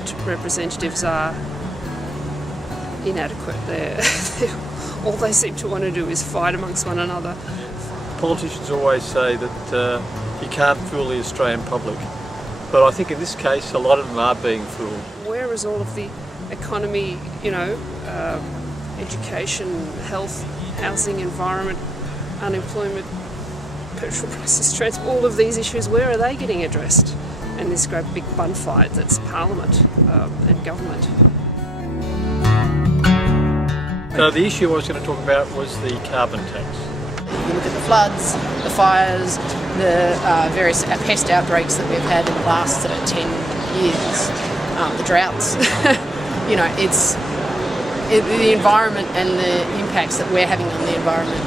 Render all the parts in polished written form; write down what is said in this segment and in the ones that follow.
government representatives are inadequate. All they seem to want to do is fight amongst one another. Politicians always say that you can't fool the Australian public, but I think in this case a lot of them are being fooled. Where is all of the economy, education, health, housing, environment, unemployment, petrol prices, transport, all of these issues, where are they getting addressed in this great big bun fight that's Parliament and government? So the issue I was going to talk about was the carbon tax. You look at the floods, the fires, the various pest outbreaks that we've had in the last 10 years, the droughts. The environment and the impacts that we're having on the environment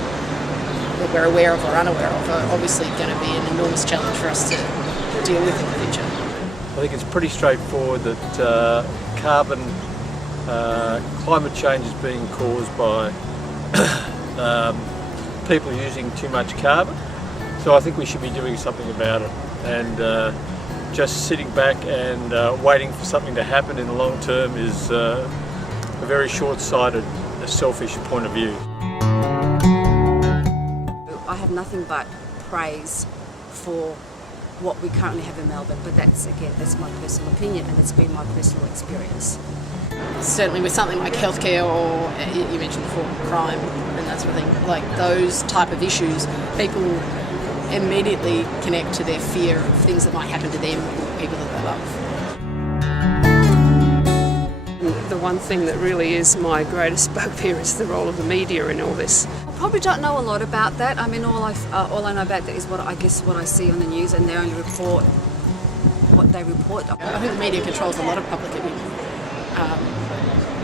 that we're aware of or unaware of are obviously going to be an enormous challenge for us to deal with in the future. I think it's pretty straightforward that climate change is being caused by people using too much carbon. So I think we should be doing something about it, and just sitting back and waiting for something to happen in the long term is a very short-sighted, selfish point of view. I have nothing but praise for what we currently have in Melbourne, but that's my personal opinion, and it's been my personal experience. Certainly with something like healthcare, or you mentioned before, crime and that sort of thing, like those type of issues, people immediately connect to their fear of things that might happen to them or people that they love. The one thing that really is my greatest bugbear is the role of the media in all this. I probably don't know a lot about that. I mean, all I know about that is what I see on the news, and they only report what they report. I think the media controls a lot of public opinion.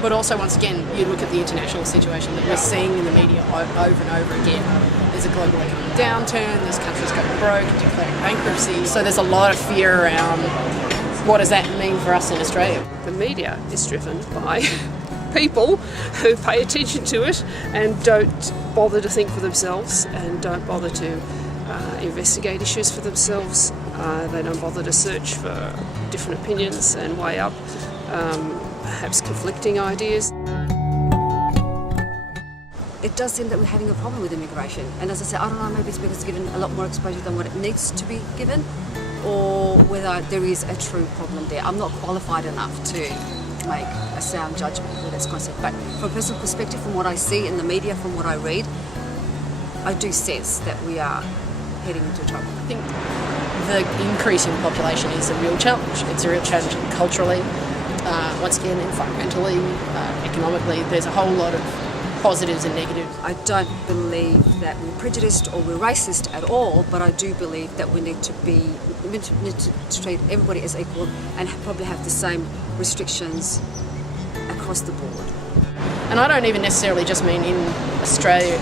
But also, once again, you look at the international situation that we're seeing in the media over and over again. There's a global economic downturn, there's countries going broke, declaring bankruptcy. So there's a lot of fear around what does that mean for us in Australia. The media is driven by people who pay attention to it and don't bother to think for themselves and don't bother to investigate issues for themselves. They don't bother to search for different opinions and weigh up perhaps conflicting ideas. It does seem that we're having a problem with immigration, and as I said, I don't know, maybe it's because it's given a lot more exposure than what it needs to be given, or whether there is a true problem there. I'm not qualified enough to make a sound judgment with this concept, but from a personal perspective, from what I see in the media, from what I read, I do sense that we are heading into trouble. I think the increase in population is a real challenge. It's a real challenge culturally, once again, environmentally, economically. There's a whole lot of positives and negatives. I don't believe that we're prejudiced or we're racist at all, but I do believe that we need to treat everybody as equal and probably have the same restrictions across the board. And I don't even necessarily just mean in Australia,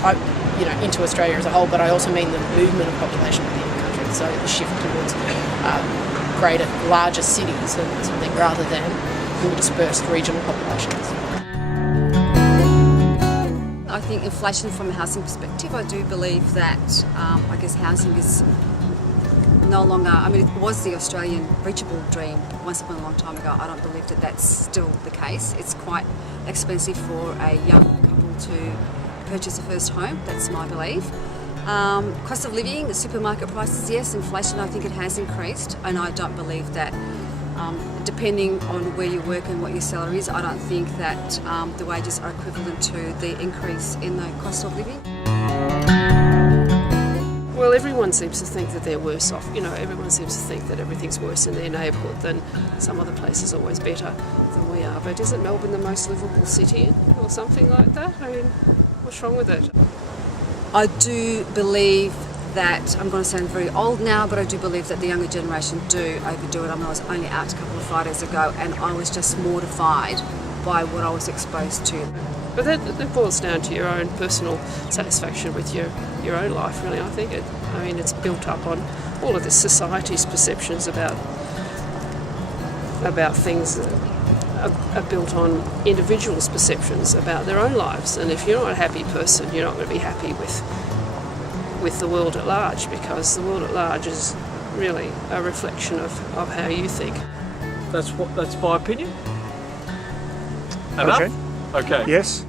into Australia as a whole, but I also mean the movement of population within the country. So the shift towards larger cities and something rather than more dispersed regional populations. I think inflation from a housing perspective, I do believe that housing is no longer, it was the Australian reachable dream once upon a long time ago. I don't believe that that's still the case. It's quite expensive for a young couple to purchase a first home, that's my belief. Cost of living, the supermarket prices, yes, inflation, I think it has increased, and I don't believe that depending on where you work and what your salary is, I don't think that the wages are equivalent to the increase in the cost of living. Well, everyone seems to think that they're worse off. Everyone seems to think that everything's worse in their neighbourhood than some other places, always better than we are. But isn't Melbourne the most livable city or something like that? What's wrong with it? I do believe that, I'm going to sound very old now, but I do believe that the younger generation do overdo it. I was only out a couple of Fridays ago and I was just mortified by what I was exposed to. But that boils down to your own personal satisfaction with your own life, really, I think. It's built up on all of this society's perceptions about things that are built on individuals' perceptions about their own lives. And if you're not a happy person, you're not going to be happy with the world at large, because the world at large is really a reflection of how you think. That's my opinion. Enough? Okay. Okay. Yes.